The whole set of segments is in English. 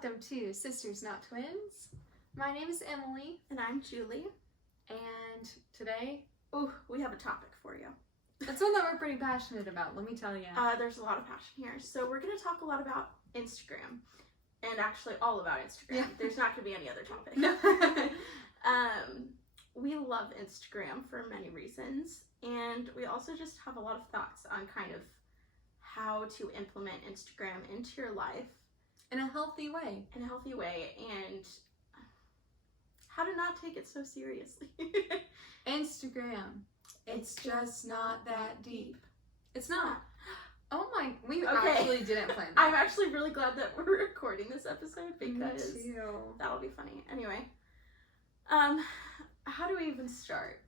Welcome to Sisters Not Twins. My name is Emily. And I'm Julie. And today, we have a topic for you. it's one that we're pretty passionate about, let me tell you. There's a lot of passion here. So we're going to talk a lot about Instagram. And actually all about Instagram. Yeah. There's not going to be any other topic. No. We love Instagram for many reasons. And we also just have a lot of thoughts on kind of how to implement Instagram into your life. In a healthy way. In a healthy way. And how to not take it so seriously. Instagram. It's just not that deep. It's not. not. Oh my, we Okay. actually didn't plan that. I'm actually really glad that we're recording this episode because Me too. that'll be funny. Anyway, how do we even start?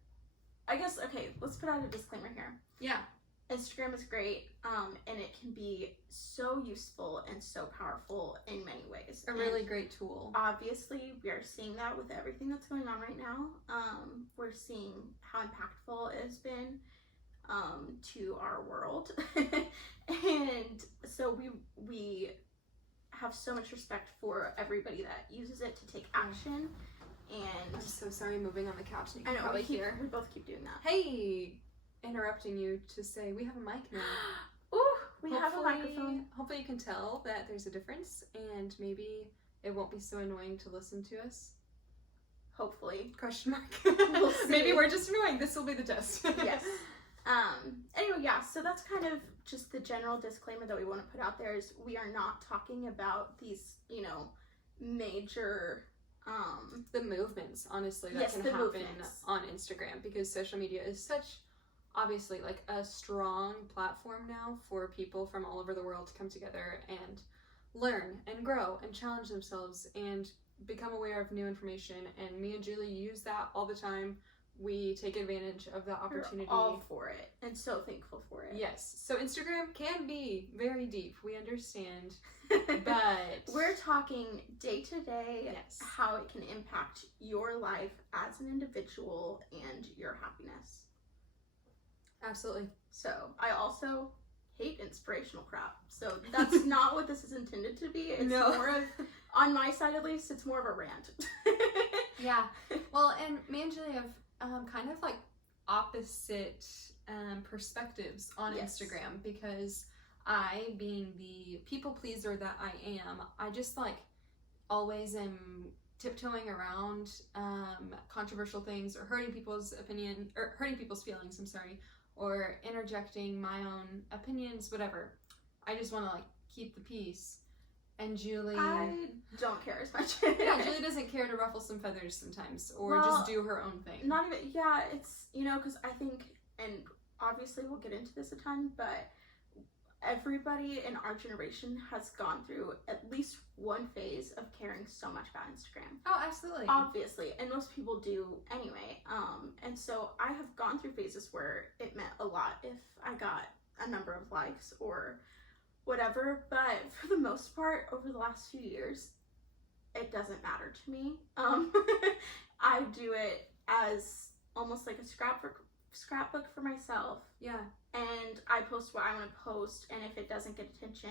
I guess, okay, let's put out a disclaimer here. Yeah. Instagram is great, and it can be so useful and so powerful in many ways. A really great tool. Obviously, we are seeing that with everything that's going on right now. We're seeing how impactful it has been to our world. And so we have so much respect for everybody that uses it to take action. And I'm so sorry moving on the couch. You I can know, probably we hear. both keep doing that. Hey! Interrupting you to say we have a mic now. Ooh, we have a microphone. Hopefully you can tell that there's a difference and maybe it won't be so annoying to listen to us. Hopefully. Question mark. We'll see. Maybe we're just annoying. This will be the test. Yes. Anyway, yeah, so that's kind of just the general disclaimer that we want to put out there is we are not talking about these, major, The movements, honestly, that Yes, can the happen movements. on Instagram because social media is such, obviously, like a strong platform now for people from all over the world to come together and learn and grow and challenge themselves and become aware of new information. And me and Julie use that all the time. We take advantage of that opportunity. We're all for it and so thankful for it. Yes. So Instagram can be very deep. We understand. But we're talking day to day yes, how it can impact your life as an individual and your happiness. absolutely. So I also hate inspirational crap. So that's not what this is intended to be. It's No. more of, on my side at least, it's more of a rant. Yeah. Well, and me and Julie have kind of like opposite perspectives on Yes. Instagram because I, being the people pleaser that I am, I just like always am tiptoeing around controversial things or hurting people's opinion or hurting people's feelings, I'm sorry, or interjecting my own opinions, whatever. I just want to like keep the peace. And Julie, I don't care as much. yeah, Julie doesn't care to ruffle some feathers sometimes or Well, just do her own thing. Not even, yeah, it's, because I think, and obviously we'll get into this a ton, but everybody in our generation has gone through at least one phase of caring so much about Instagram. Oh, absolutely. Obviously, and most people do anyway. And so I have gone through phases where it meant a lot if I got a number of likes or whatever, but for the most part, over the last few years, it doesn't matter to me. I do it as almost like a scrapbook for myself. Yeah. And I post what I want to post, and if it doesn't get attention,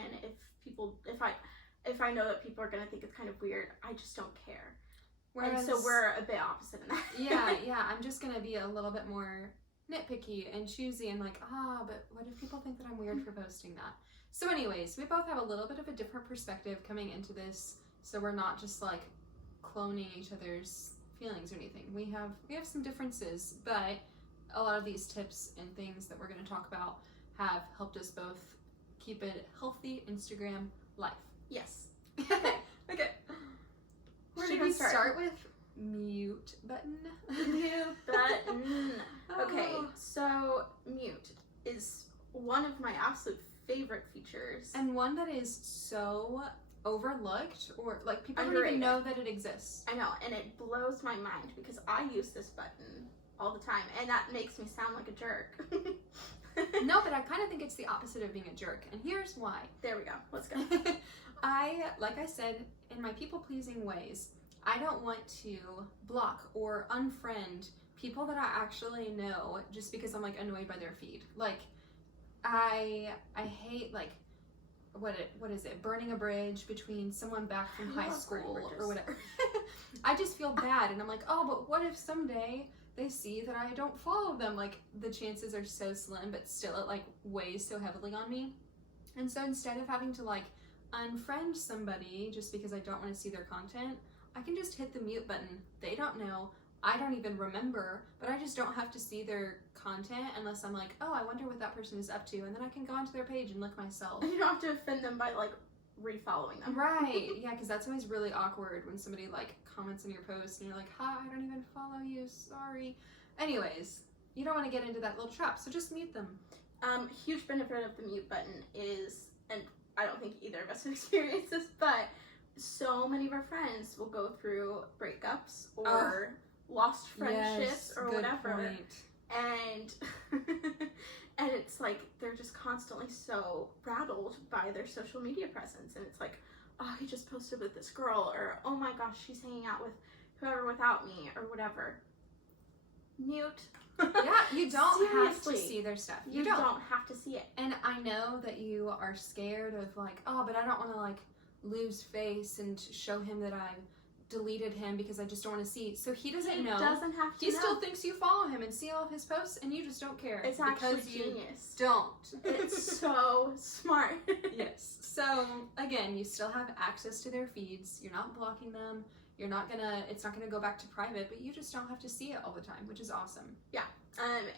if I know that people are gonna think it's kind of weird, I just don't care. Whereas, And so we're a bit opposite in that. yeah, I'm just gonna be a little bit more nitpicky and choosy and like, but what if people think that I'm weird for posting that? So anyways, we both have a little bit of a different perspective coming into this, so we're not just like cloning each other's feelings or anything. We have some differences, but a lot of these tips and things that we're going to talk about have helped us both keep a healthy Instagram life. Yes. Okay. Where Should do we we start? start with mute button? Mute button. Okay, Oh. so mute is one of my absolute favorite features. And one that is so overlooked, or like people don't Underrated. even know that it exists. I know, and it blows my mind because I use this button all the time, and that makes me sound like a jerk. No, but I kind of think it's the opposite of being a jerk, and here's why. There we go. Let's go. Like I said, in my people-pleasing ways, I don't want to block or unfriend people that I actually know just because I'm like annoyed by their feed. Like, I hate like what is it? Burning a bridge between someone back from I high love burning school bridges. or whatever. I just feel bad, and I'm like, oh, but what if someday they see that I don't follow them? Like, the chances are so slim, but still it like weighs so heavily on me. And so instead of having to like unfriend somebody just because I don't want to see their content, I can just hit the mute button. They don't know. I don't even remember, but I just don't have to see their content unless I'm like, oh, I wonder what that person is up to, and then I can go onto their page and look myself. And you don't have to offend them by like refollowing them. Right, yeah, because that's always really awkward when somebody like comments on your post and you're like, hi, I don't even follow you, sorry. Anyways, you don't want to get into that little trap, so just mute them. Huge benefit of the mute button is, and I don't think either of us have experienced this, but so many of our friends will go through breakups or lost friendships or good whatever, point. and and it's like they're just constantly so rattled by their social media presence, and it's like, oh, he just posted with this girl, or oh my gosh, she's hanging out with whoever without me, or whatever. Mute. Yeah, you don't have to Seriously. see their stuff. You don't have to see it. And I know that you are scared of like, oh, but I don't want to like lose face and show him that I deleted him because I just don't want to see. So he doesn't know. Doesn't have to He know. still thinks you follow him and see all of his posts, and you just don't care. It's actually because you genius. don't. It's so smart. Yes. So again, you still have access to their feeds. You're not blocking them. It's not gonna go back to private, but you just don't have to see it all the time, which is awesome.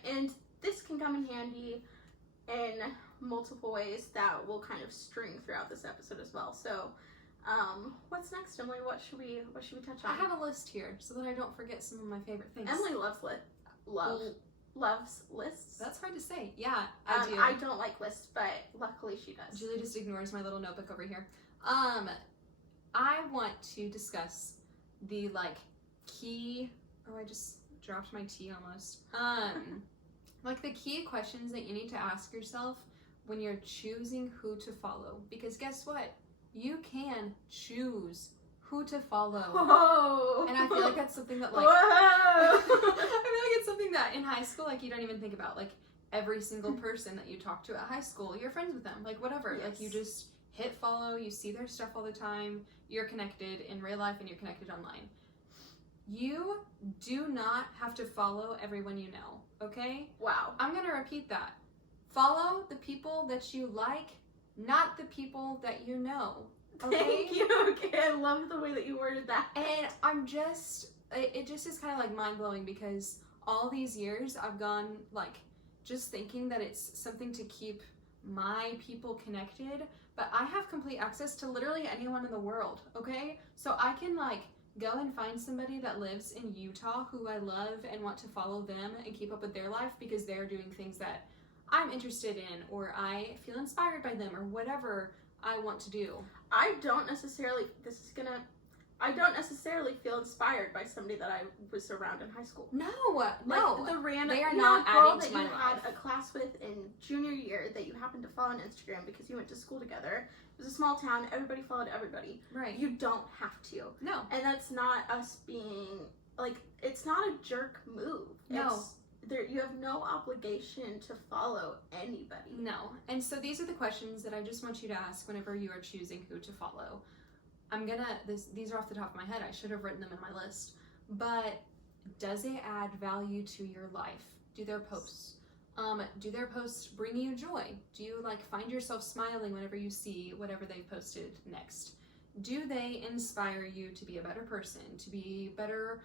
And this can come in handy in multiple ways that we'll kind of string throughout this episode as well. So, what's next, Emily? What should we touch on? I have a list here so that I don't forget some of my favorite things. Emily loves lists. That's hard to say. Yeah, I do. I don't like lists, but luckily she does. Julie just ignores my little notebook over here. I want to discuss the like key. Oh, I just dropped my tea almost. Like the key questions that you need to ask yourself when you're choosing who to follow. Because guess what? You can choose who to follow. Whoa. And I feel like that's something that like Whoa. I feel like it's something that in high school like you don't even think about. Like every single person that you talk to at high school, you're friends with them. Like whatever. Yes. Like you just hit follow, you see their stuff all the time, you're connected in real life and you're connected online. You do not have to follow everyone you know, okay? Wow. I'm gonna repeat that. Follow the people that you like, not the people that you know. Okay? Thank you. Okay, I love the way that you worded that. And it just is kind of like mind blowing because all these years I've gone like just thinking that it's something to keep my people connected, but I have complete access to literally anyone in the world, okay? So I can like go and find somebody that lives in Utah who I love and want to follow them and keep up with their life because they're doing things that I'm interested in or I feel inspired by them or whatever I want to do. I don't necessarily feel inspired by somebody that I was around in high school. No. Like the random they are you not know, girl adding that to you my had life. a class with in junior year that you happened to follow on Instagram because you went to school together. It was a small town, everybody followed everybody. Right. You don't have to. No. And that's not us being like, it's not a jerk move. No. You have no obligation to follow anybody. No. And so these are the questions that I just want you to ask whenever you are choosing who to follow. These are off the top of my head. I should have written them in my list. But does it add value to your life? Do their posts bring you joy? Do you like find yourself smiling whenever you see whatever they posted next? Do they inspire you to be a better person, to be a better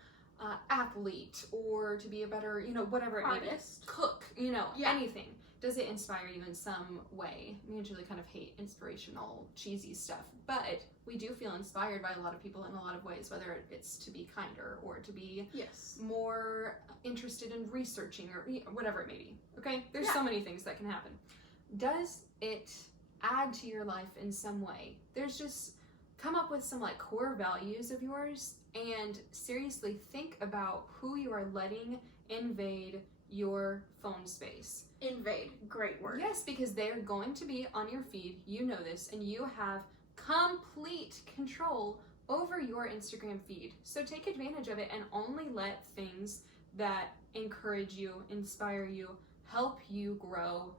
athlete, or to be a better, whatever it may be, Artist. cook, Yeah. anything? Does it inspire you in some way? Me and Julie kind of hate inspirational, cheesy stuff, but we do feel inspired by a lot of people in a lot of ways, whether it's to be kinder or to be Yes. more interested in researching or whatever it may be. Okay? There's Yeah. so many things that can happen. Does it add to your life in some way? There's just come up with some like core values of yours and seriously think about who you are letting invade your phone space. Invade. Great word. Yes, because they're going to be on your feed. You know this, and you have complete control over your Instagram feed. So take advantage of it and only let things that encourage you, inspire you, help you grow,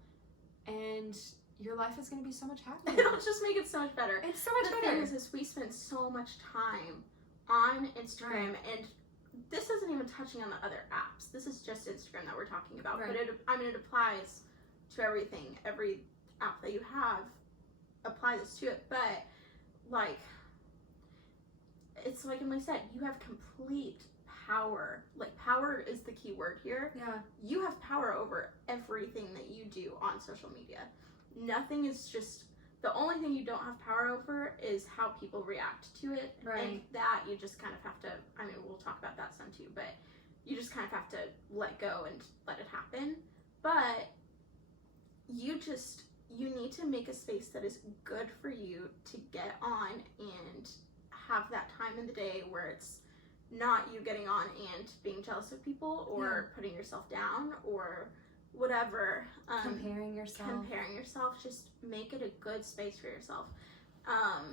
and your life is going to be so much happier. It'll just make it so much better. It's so much The better. thing is we spend so much time on Instagram, and this isn't even touching on the other apps. This is just Instagram that we're talking about. Right. But it applies to everything. Every app that you have applies to it. But like, it's like Emily said, you have complete power. Like, power is the key word here. Yeah. You have power over everything that you do on social media. Nothing is just, the only thing you don't have power over is how people react to it. Right. And that you just kind of have to, I mean, we'll talk about that some too, but you just kind of have to let go and let it happen. But you need to make a space that is good for you to get on and have that time in the day where it's not you getting on and being jealous of people or putting yourself down or whatever. Comparing yourself. Just make it a good space for yourself.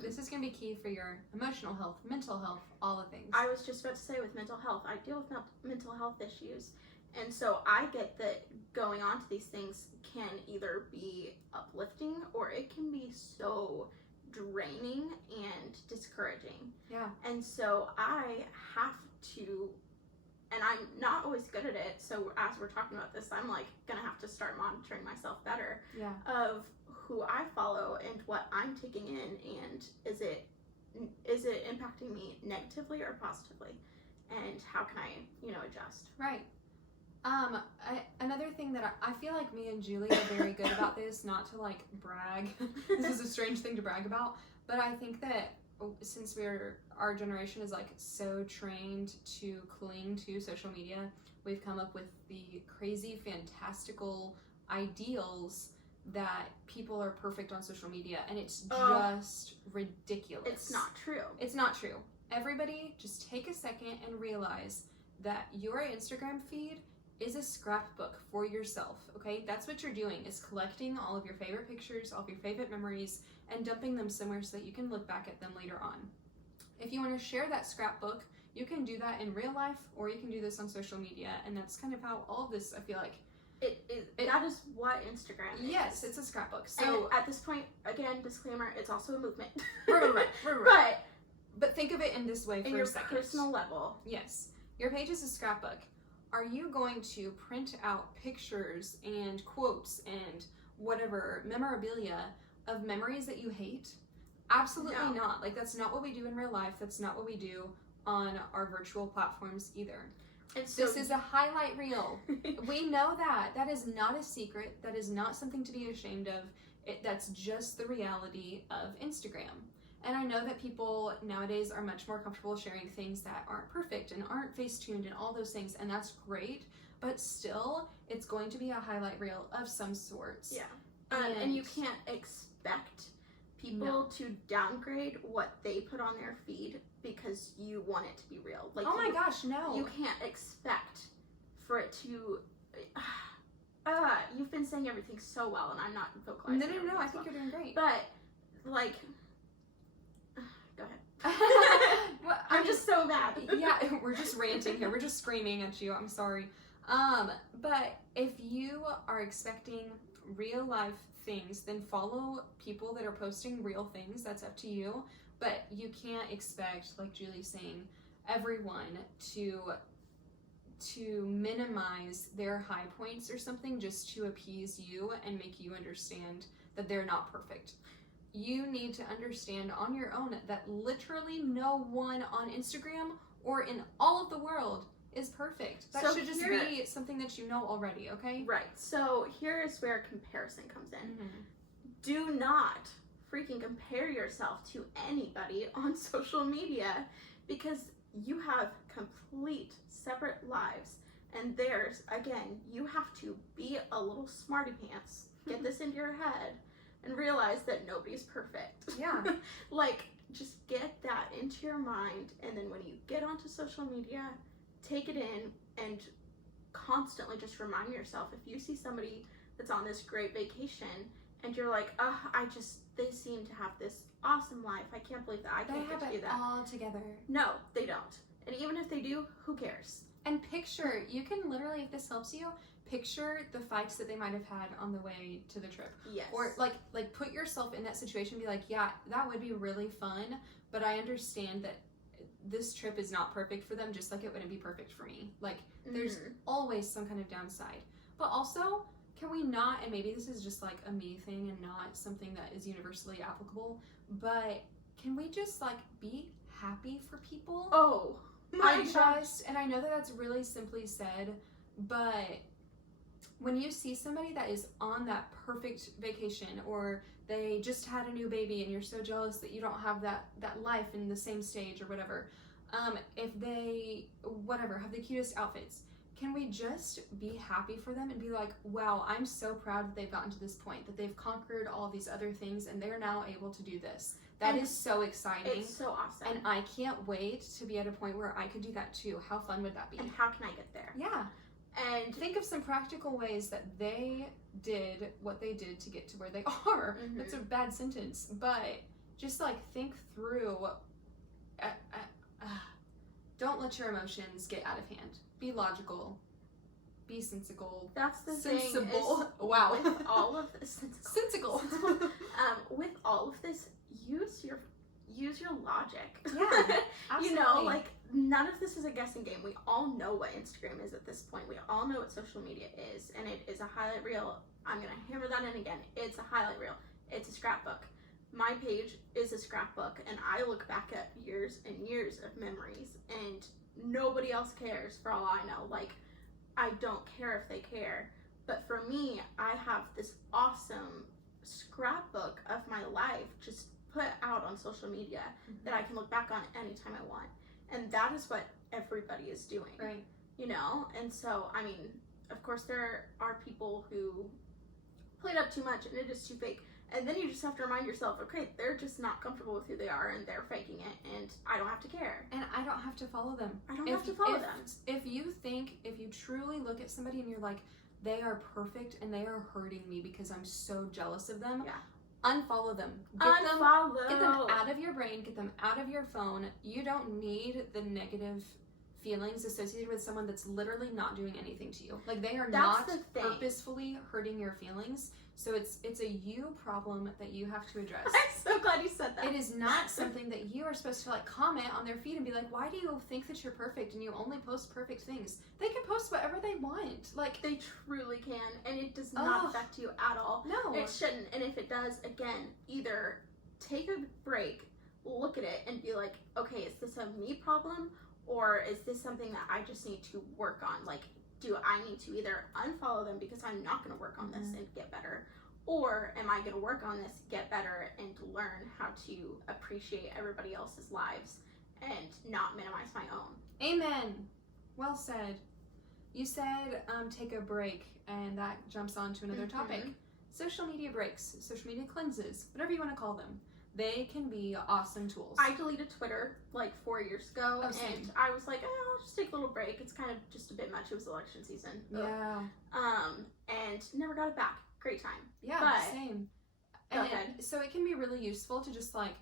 This is going to be key for your emotional health, mental health, all the things. I was just about to say, with mental health, I deal with mental health issues, and so I get that going on to these things can either be uplifting or it can be so draining and discouraging. Yeah. And so I have to, and I'm not always good at it, so as we're talking about this, I'm like gonna have to start monitoring myself better of who I follow and what I'm taking in, and is it impacting me negatively or positively, and how can I adjust. Right. Another thing that I feel like me and Julie are very good about this, not to like brag, this is a strange thing to brag about, but I think that since our generation is like so trained to cling to social media, we've come up with the crazy fantastical ideals that people are perfect on social media, and it's just ridiculous. It's not true. It's not true. Everybody just take a second and realize that your Instagram feed is a scrapbook for yourself, okay? That's what you're doing, is collecting all of your favorite pictures, all of your favorite memories, and dumping them somewhere so that you can look back at them later on. If you want to share that scrapbook, you can do that in real life, or you can do this on social media, and that's kind of how all of this, I feel like, that is what Instagram is. Yes, it's a scrapbook. So and at this point, again, disclaimer, it's also a movement. right. But think of it in this way for in your a second. personal level. Yes. Your page is a scrapbook. Are you going to print out pictures and quotes and whatever memorabilia of memories that you hate? Absolutely not. Like, that's not what we do in real life. That's not what we do on our virtual platforms either. And so this is a highlight reel. We know that. That is not a secret. That is not something to be ashamed of. That's just the reality of Instagram. And I know that people nowadays are much more comfortable sharing things that aren't perfect and aren't face-tuned and all those things, and that's great, but still, it's going to be a highlight reel of some sorts. Yeah. And you can't expect people to downgrade what they put on their feed because you want it to be real. Like, oh my gosh, no. You can't expect for it to... you've been saying everything so well, and I'm not vocalizing. No, I think you're doing great. But, like... Go ahead. Well, I'm just so mad. Yeah, we're just ranting here. We're just screaming at you. I'm sorry. But if you are expecting real life things, then follow people that are posting real things. That's up to you. But you can't expect, like Julie's saying, everyone to minimize their high points or something just to appease you and make you understand that they're not perfect. You need to understand on your own that literally no one on Instagram or in all of the world is perfect. That should just be something that you know already, okay? Right. So here is where comparison comes in. Mm-hmm. Do not freaking compare yourself to anybody on social media, because you have complete separate lives, and theirs, again, you have to be a little smarty pants, get this into your head, and realize that nobody's perfect. Yeah. Like, just get that into your mind, and then when you get onto social media, take it in and constantly just remind yourself, if you see somebody that's on this great vacation and you're like, they seem to have this awesome life, I can't believe that I can't get to do that. They have it all together. No, they don't. And even if they do, who cares? And picture, you can literally, if this helps you, picture the fights that they might have had on the way to the trip. Yes. Or like put yourself in that situation and be like, yeah, that would be really fun, but I understand that this trip is not perfect for them, just like it wouldn't be perfect for me. Like, there's always some kind of downside. But also, can we not, and maybe this is just like a me thing and not something that is universally applicable, but can we just like be happy for people? Oh, and I know that that's really simply said, but when you see somebody that is on that perfect vacation, or they just had a new baby and you're so jealous that you don't have that life in the same stage or whatever, if they have the cutest outfits, can we just be happy for them and be like, wow, I'm so proud that they've gotten to this point, that they've conquered all these other things and they're now able to do this. That is so exciting. It's so awesome. And I can't wait to be at a point where I could do that too. How fun would that be? And how can I get there? Yeah. And think of some practical ways that they did what they did to get to where they are. That's a bad sentence, but just like think through. Don't let your emotions get out of hand. Be logical. Be sensible. That's the sensible. Thing. Wow. With all of this, sensible. With all of this, use your logic. Yeah. Absolutely. You know, like, none of this is a guessing game. We all know what Instagram is at this point. We all know what social media is, and it is a highlight reel. I'm gonna hammer that in again. It's a highlight reel. It's a scrapbook. My page is a scrapbook, and I look back at years and years of memories, and nobody else cares for all I know. Like, I don't care if they care, but for me, I have this awesome scrapbook of my life just put out on social media that I can look back on anytime I want. And that is what everybody is doing. Right. You know? And so, I mean, of course there are people who played up too much and it is too fake. And then you just have to remind yourself, okay, they're just not comfortable with who they are and they're faking it, and I don't have to care. And I don't have to follow them. I don't have to follow them. If you truly look at somebody and you're like, they are perfect and they are hurting me because I'm so jealous of them, unfollow them. Get them out of your brain, get them out of your phone. You don't need the negative feelings associated with someone that's literally not doing anything to you. Like, they are not purposefully hurting your feelings. So it's a you problem that you have to address. I'm so glad you said that. It is not something that you are supposed to like comment on their feed and be like, why do you think that you're perfect and you only post perfect things? They can post whatever they want. Like, they truly can, and it does not affect you at all. No. It shouldn't. And if it does, again, either take a break, look at it, and be like, okay, is this a me problem? Or is this something that I just need to work on? Like, do I need to either unfollow them because I'm not going to work on this and get better? Or am I going to work on this, get better, and learn how to appreciate everybody else's lives and not minimize my own? Amen. Well said. You said take a break, and that jumps on to another topic. Social media breaks, social media cleanses, whatever you want to call them. They can be awesome tools. I deleted Twitter like 4 years ago, and same. I was like, I'll just take a little break. It's kind of just a bit much. It was election season. Yeah. And never got it back. Great time. Yeah, but, same. Go And ahead. so it can be really useful to just like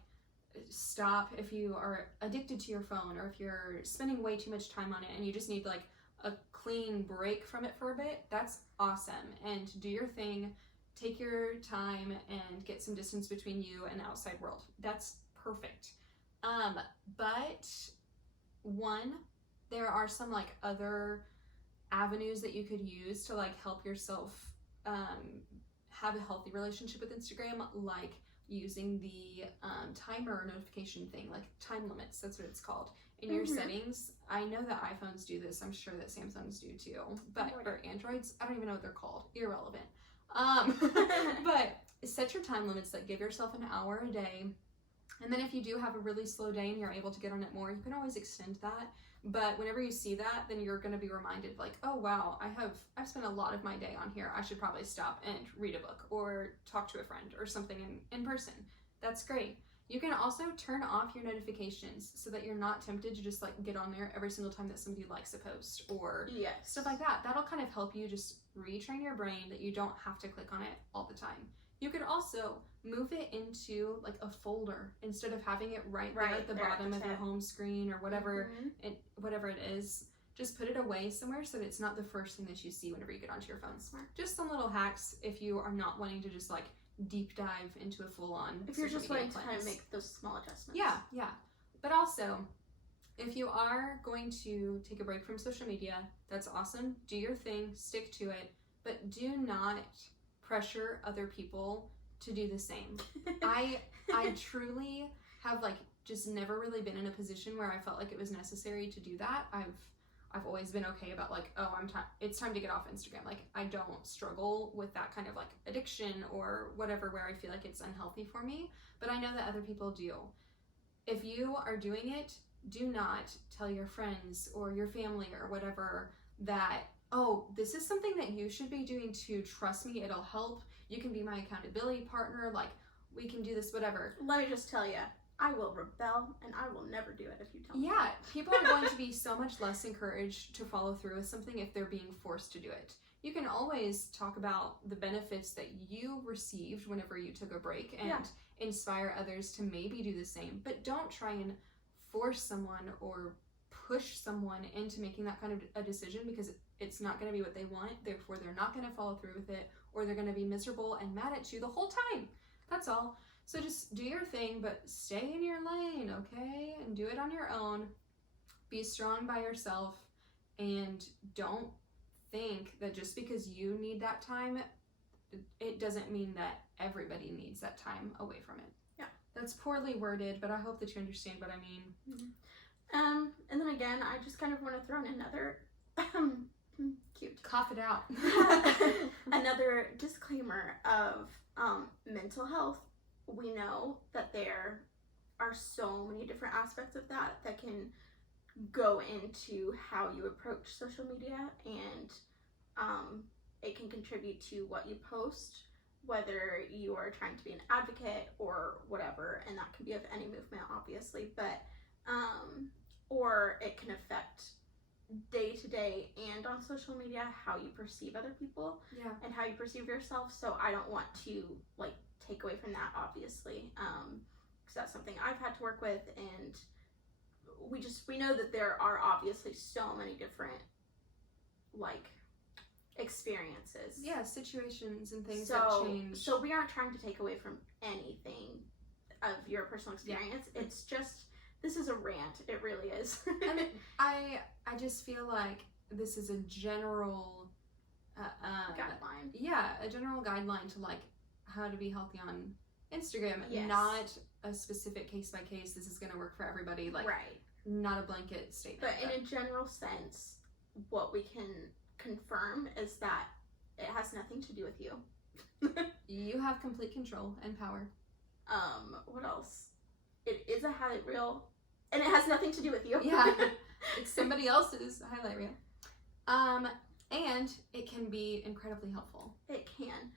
stop if you are addicted to your phone, or if you're spending way too much time on it and you just need like a clean break from it for a bit. That's awesome. And do your thing. Take your time and get some distance between you and the outside world. That's perfect. But there are some like other avenues that you could use to like help yourself have a healthy relationship with Instagram, like using the timer notification thing, like time limits. That's what it's called. In your settings, I know that iPhones do this. I'm sure that Samsungs do too. But or Androids, I don't even know what they're called. Irrelevant. But set your time limits, like give yourself an hour a day, and then if you do have a really slow day and you're able to get on it more, you can always extend that. But whenever you see that, then you're going to be reminded like, oh wow, I've spent a lot of my day on here. I should probably stop and read a book or talk to a friend or something in person. That's great. You can also turn off your notifications so that you're not tempted to just like get on there every single time that somebody likes a post or stuff like that. That'll kind of help you just retrain your brain that you don't have to click on it all the time. You could also move it into like a folder instead of having it right there at the bottom of your home screen or whatever it is. just put it away somewhere so that it's not the first thing that you see whenever you get onto your phone. Smart. Just some little hacks if you are not wanting to just like deep dive into a full-on If you're just wanting to kind of cleanse. make those small adjustments. Yeah. But also, if you are going to take a break from social media, that's awesome. Do your thing, stick to it, but do not pressure other people to do the same. I truly have like just never really been in a position where I felt like it was necessary to do that. I've always been okay about like, oh, it's time to get off Instagram. Like, I don't struggle with that kind of like addiction or whatever where I feel like it's unhealthy for me, but I know that other people do. If you are doing it, do not tell your friends or your family or whatever that, oh, this is something that you should be doing too. Trust me, it'll help. You can be my accountability partner. Like, we can do this, whatever. Let me just tell you, I will rebel and I will never do it if you tell me. Yeah, people are going to be so much less encouraged to follow through with something if they're being forced to do it. You can always talk about the benefits that you received whenever you took a break and inspire others to maybe do the same, but don't try and force someone or push someone into making that kind of a decision, because it's not going to be what they want. Therefore, they're not going to follow through with it, or they're going to be miserable and mad at you the whole time. That's all. So just do your thing, but stay in your lane, okay? And do it on your own. Be strong by yourself, and don't think that just because you need that time, it doesn't mean that everybody needs that time away from it. Yeah. That's poorly worded, but I hope that you understand what I mean. Mm-hmm. And then again, I just kind of want to throw in another cute. Cough it out. Another disclaimer of mental health. We know that there are so many different aspects of that can go into how you approach social media, and it can contribute to what you post, whether you are trying to be an advocate or whatever, and that can be of any movement, obviously, but or it can affect day to day and on social media how you perceive other people and how you perceive yourself. So I don't want to like take away from that, obviously, because that's something I've had to work with, and we know that there are obviously so many different like experiences, situations and things so, that change. So we aren't trying to take away from anything of your personal experience. It's just, this is a rant, it really is. And I just feel like this is a general guideline. A general guideline to like how to be healthy on Instagram, Yes. Not a specific case by case, this is going to work for everybody, like Right. not a blanket statement. But in a general sense, what we can confirm is that it has nothing to do with you. You have complete control and power. What else? It is a highlight reel, and it has nothing to do with you. Yeah, it's somebody else's highlight reel. And it can be incredibly helpful. It can.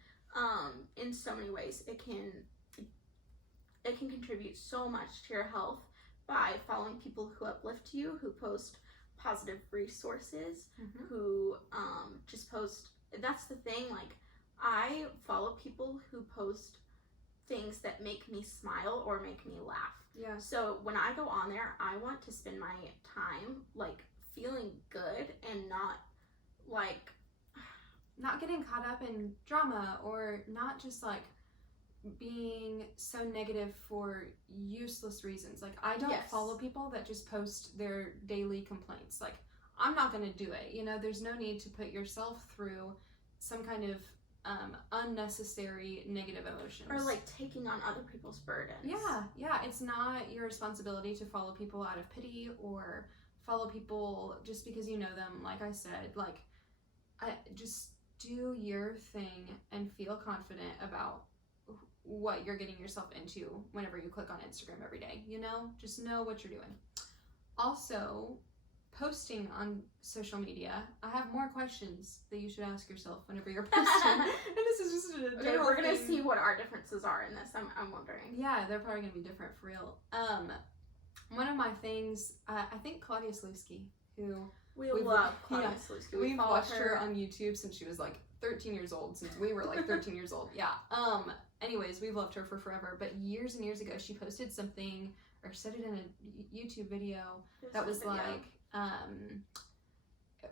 In so many ways. It can contribute so much to your health by following people who uplift you, who post positive resources, who just post, that's the thing, like I follow people who post things that make me smile or make me laugh. Yeah. So when I go on there, I want to spend my time like feeling good and not like not getting caught up in drama, or not just like being so negative for useless reasons. Like I don't follow people that just post their daily complaints. Like I'm not going to do it. You know, there's no need to put yourself through some kind of unnecessary negative emotions. Or like taking on other people's burdens. Yeah. It's not your responsibility to follow people out of pity or follow people just because you know them. Like I said, like just do your thing and feel confident about what you're getting yourself into whenever you click on Instagram every day. You know, just know what you're doing. Also, posting on social media, I have more questions that you should ask yourself whenever you're posting. And this is just a okay, we're gonna see what our differences are in this. I'm wondering. Yeah, they're probably gonna be different for real. One of my things, I think Claudia Slutsky, who we love Claudia Slutsky. We've watched her on YouTube since she was like 13 years old, since we were like 13 years old. Yeah. Anyways, we've loved her for forever. But years and years ago, she posted something or said it in a YouTube video that was like,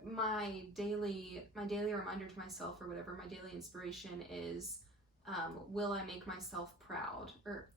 my daily reminder to myself, or whatever, my daily inspiration is, will I make myself proud? Or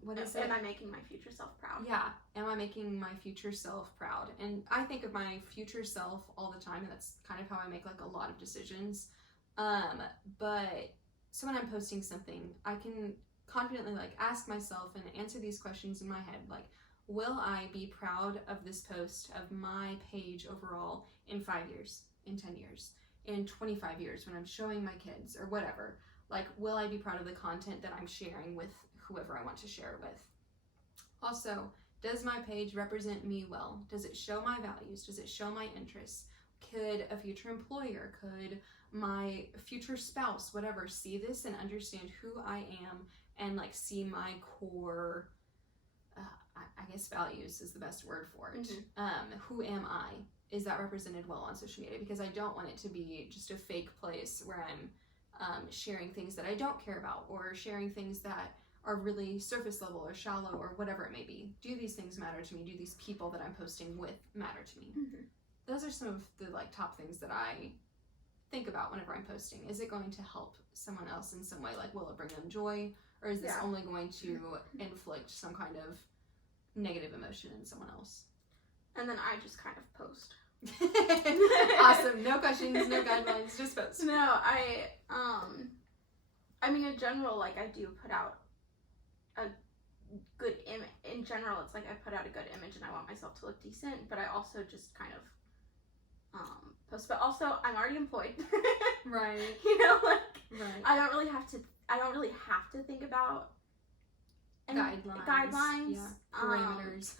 what is it? Am I making my future self proud? Yeah, am I making my future self proud? And I think of my future self all the time, and that's kind of how I make like a lot of decisions. But so when I'm posting something, I can confidently like ask myself and answer these questions in my head, like, will I be proud of this post, of my page overall, in 5 years, in 10 years, in 25 years, when I'm showing my kids or whatever? Like, will I be proud of the content that I'm sharing with whoever I want to share it with? Also, does my page represent me well? Does it show my values? Does it show my interests? Could a future employer, could my future spouse, whatever, see this and understand who I am and like see my core, I guess values is the best word for it. Who am I? Is that represented well on social media? Because I don't want it to be just a fake place where I'm sharing things that I don't care about, or sharing things that are really surface level or shallow or whatever it may be. Do these things matter to me? Do these people that I'm posting with matter to me? Those are some of the like top things that I think about whenever I'm posting. Is it going to help someone else in some way? Like, will it bring them joy? Or is this only going to inflict some kind of negative emotion in someone else? And then I just kind of post. Awesome. No questions, no guidelines, just post. No, I mean, in general, like, I do put out a good image. In general, it's like I put out a good image and I want myself to look decent, but I also just kind of post. But also, I'm already employed. Right. You know, like, right. I don't really have to think about guidelines. Yeah. Parameters.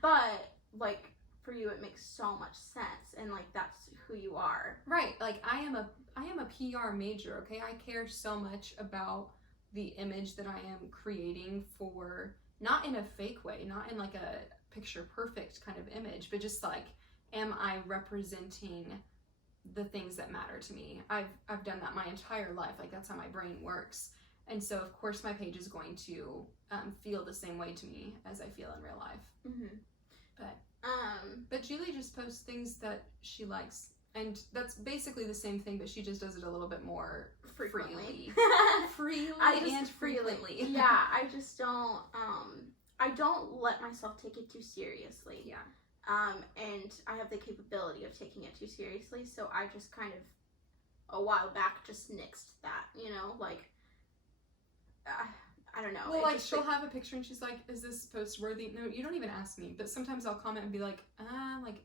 But, like, for you, it makes so much sense, and like that's who you are. Right. Like, I am a PR major, okay? I care so much about the image that I am creating for, not in a fake way, not in like a picture perfect kind of image, but just like, am I representing the things that matter to me? I've done that my entire life. Like, that's how my brain works. And so of course my page is going to feel the same way to me as I feel in real life. But Julie just posts things that she likes, and that's basically the same thing, but she just does it a little bit more freely. Freely. Yeah, I just don't I don't let myself take it too seriously. Yeah. And I have the capability of taking it too seriously, so I just kind of a while back just nixed that, you know, like I don't know. Well, like, she'll have a picture and she's like, is this post worthy? No, you don't even ask me, but sometimes I'll comment and be like, like,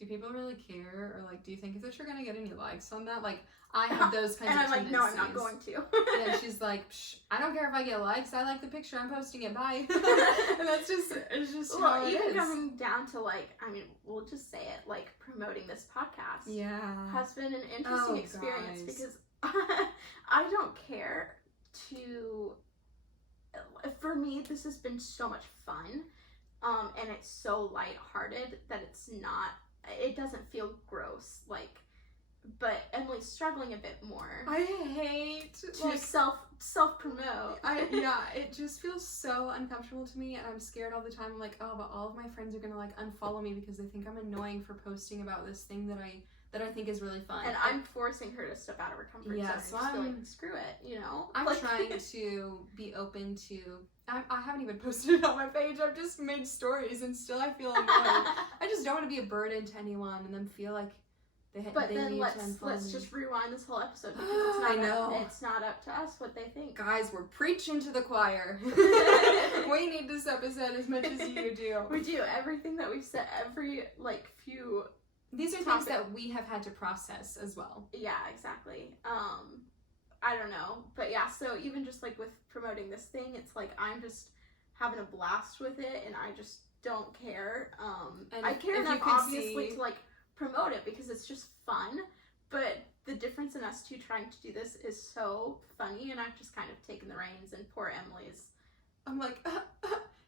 do people really care? Or like, do you think that you're gonna get any likes on that? Like, I have those kinds of tendencies. And I'm like, no, I'm not going to. And she's like, I don't care if I get likes. I like the picture. I'm posting it. Bye. And that's just, it's just well, how it even is. coming down to like, I mean, we'll just say it, like promoting this podcast. Yeah. Has been an interesting experience because I don't care to. For me, this has been so much fun, and it's so lighthearted that it doesn't feel gross, like, but Emily's struggling a bit more. I hate to like, self-promote. It just feels so uncomfortable to me, and I'm scared all the time. I'm like, oh, but all of my friends are gonna like unfollow me because they think I'm annoying for posting about this thing that I think is really fun. And I'm forcing her to step out of her comfort zone. So I'm like, screw it, you know? I'm like, trying to be open to... I haven't even posted it on my page. I've just made stories and still I feel annoyed. I just don't want to be a burden to anyone and then feel like they need to unfollow let's me. just rewind this whole episode because it's not up to us what they think. Guys, we're preaching to the choir. We need this episode as much as you do. We do. Everything that we've said, every like few... These are things that we have had to process as well. Yeah, exactly. I don't know. But yeah, so even just like with promoting this thing, it's like I'm just having a blast with it and I just don't care. And I care enough obviously to like promote it because it's just fun. But the difference in us two trying to do this is so funny, and I've just kind of taken the reins, and poor Emily's. I'm like,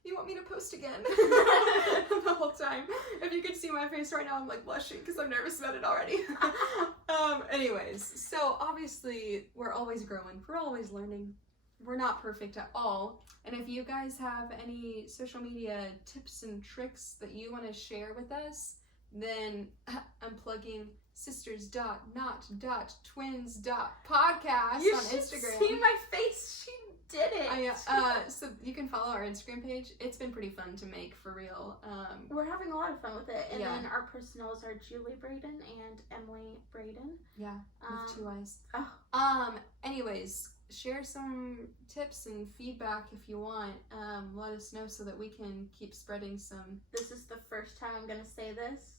you want me to post again? The whole time. If you could see my face right now, I'm like blushing because I'm nervous about it already. Anyways, so obviously we're always growing. We're always learning. We're not perfect at all. And if you guys have any social media tips and tricks that you want to share with us, then I'm plugging sisters.not.twins.podcast You on should Instagram. see my face. She did it. So you can follow our Instagram page. It's been pretty fun to make, for real. We're having a lot of fun with it. And Yeah. then our personals are Julie Braden and Emily Braden. Yeah, with 2 eyes. Oh. Anyways, share some tips and feedback if you want. Let us know so that we can keep spreading some. This is the first time I'm gonna say this.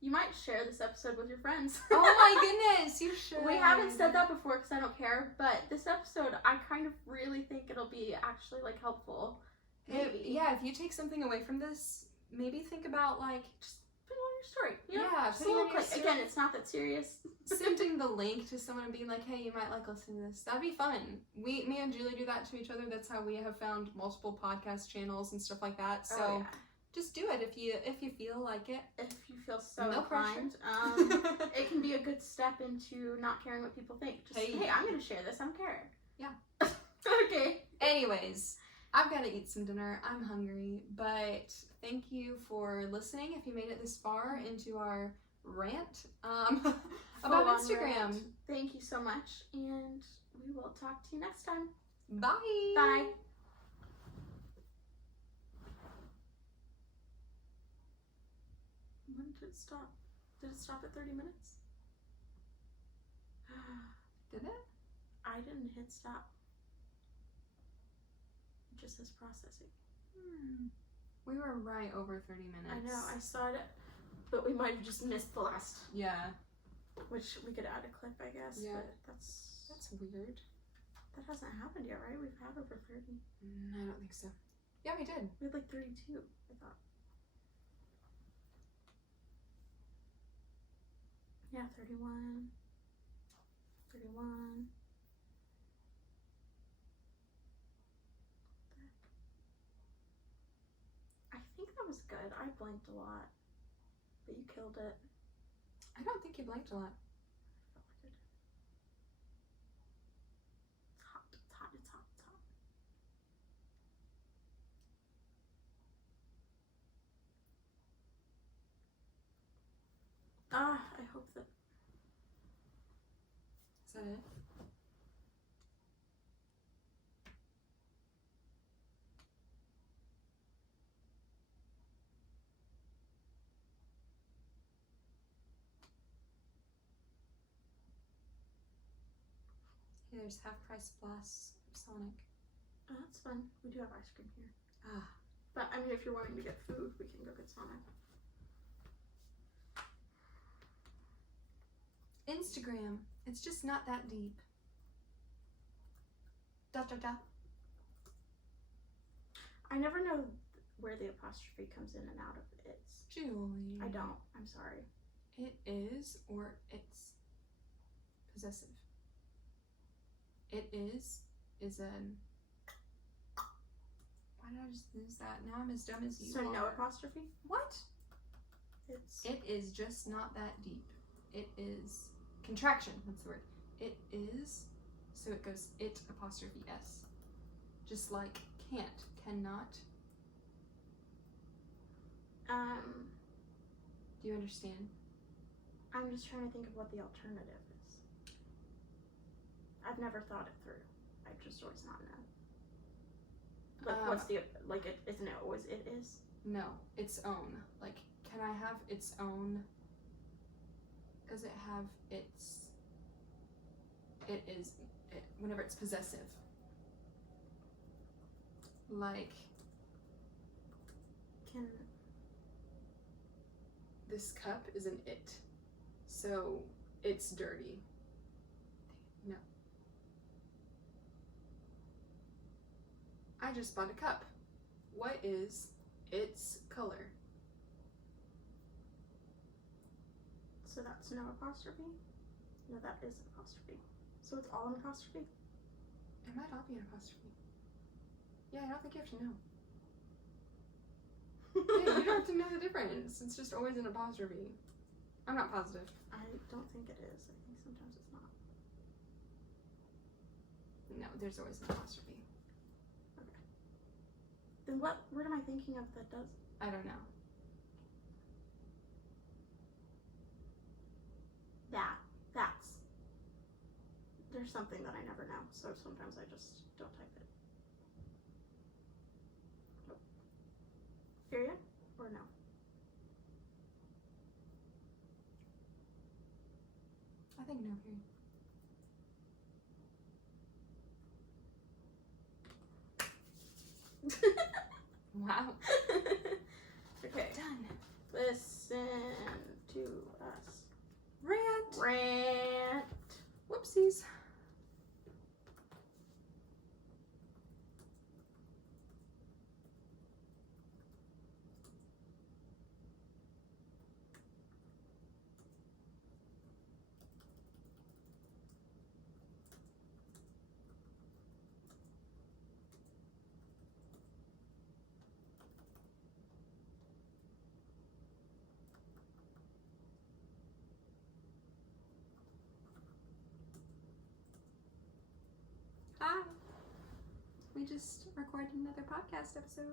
You might share this episode with your friends. Oh my goodness, you should. We haven't said that before because I don't care, but this episode, I kind of really think it'll be actually like helpful. Maybe. If you take something away from this, maybe think about like Just put it on your story. You know? Yeah, Just a putting little on your click. story. Again, it's not that serious. sending the link to someone and being like, hey, you might like listening to this. That'd be fun. Me and Julie do that to each other. That's how we have found multiple podcast channels and stuff like that. So Oh, yeah. just do it if you feel like it. If you feel so No inclined, it can be a good step into not caring what people think. Just Hey. hey, I'm gonna share this. I don't care. Yeah. Okay. Anyways, I've got to eat some dinner. I'm hungry, but thank you for listening. If you made it this far into our rant about Full-on Instagram. rant. Thank you so much, and we will talk to you next time. Bye. Bye. When did it stop? Did it stop at 30 minutes? Did it? I didn't hit stop. It just says processing. We were right over 30 minutes. I know, I saw it, but we might have just missed the last, Yeah. which we could add a clip, I guess. Yeah. But That's weird. that hasn't happened yet, right? We've had over 30. I don't think so. Yeah, we did. We had like 32, I thought. Yeah, 31. 31. I think that was good. I blinked a lot. But you killed it. I don't think you blinked a lot. I felt like I did. It's hot. It's hot. It's hot. It's hot. I hope that. Is that it? Hey, there's half price plus Sonic. Oh, that's fun. We do have ice cream here. Ah. But I mean, if you're wanting to get food, we can go get Sonic. Instagram. It's just not that deep. Dot dot dot. I never know where the apostrophe comes in and out of it's. Julie. I don't. I'm sorry. It is or it's possessive. It is an. Why did I just lose that? Now I'm as dumb as you So are. no apostrophe? What? It's. It is just not that deep. It is contraction. That's the word. It is. So it goes it apostrophe s. Just like can't, cannot. Do you understand? I'm just trying to think of what the alternative is. I've never thought it through. I just always not know. Like, what's the, like, it, isn't it always it is? No, its own. Like, can I have its own? Does it have its? It is. It, whenever it's possessive. Like, Can. this cup is an it. So it's dirty. No. I just bought a cup. What is its color? So that's no apostrophe? No, that is an apostrophe. So it's all an apostrophe? It might all be an apostrophe. Yeah, I don't think you have to know. Yeah, you don't have to know the difference. It's just always an apostrophe. I'm not positive. I don't think it is. I think sometimes it's not. No, there's always an apostrophe. Then what word am I thinking of that does? I don't know. there's something that I never know, so sometimes I just don't type it. Nope. Period or no? I think no period. Wow. Okay. Done. Listen to us. Rant. Rant. Whoopsies. Hi. We just recorded another podcast episode.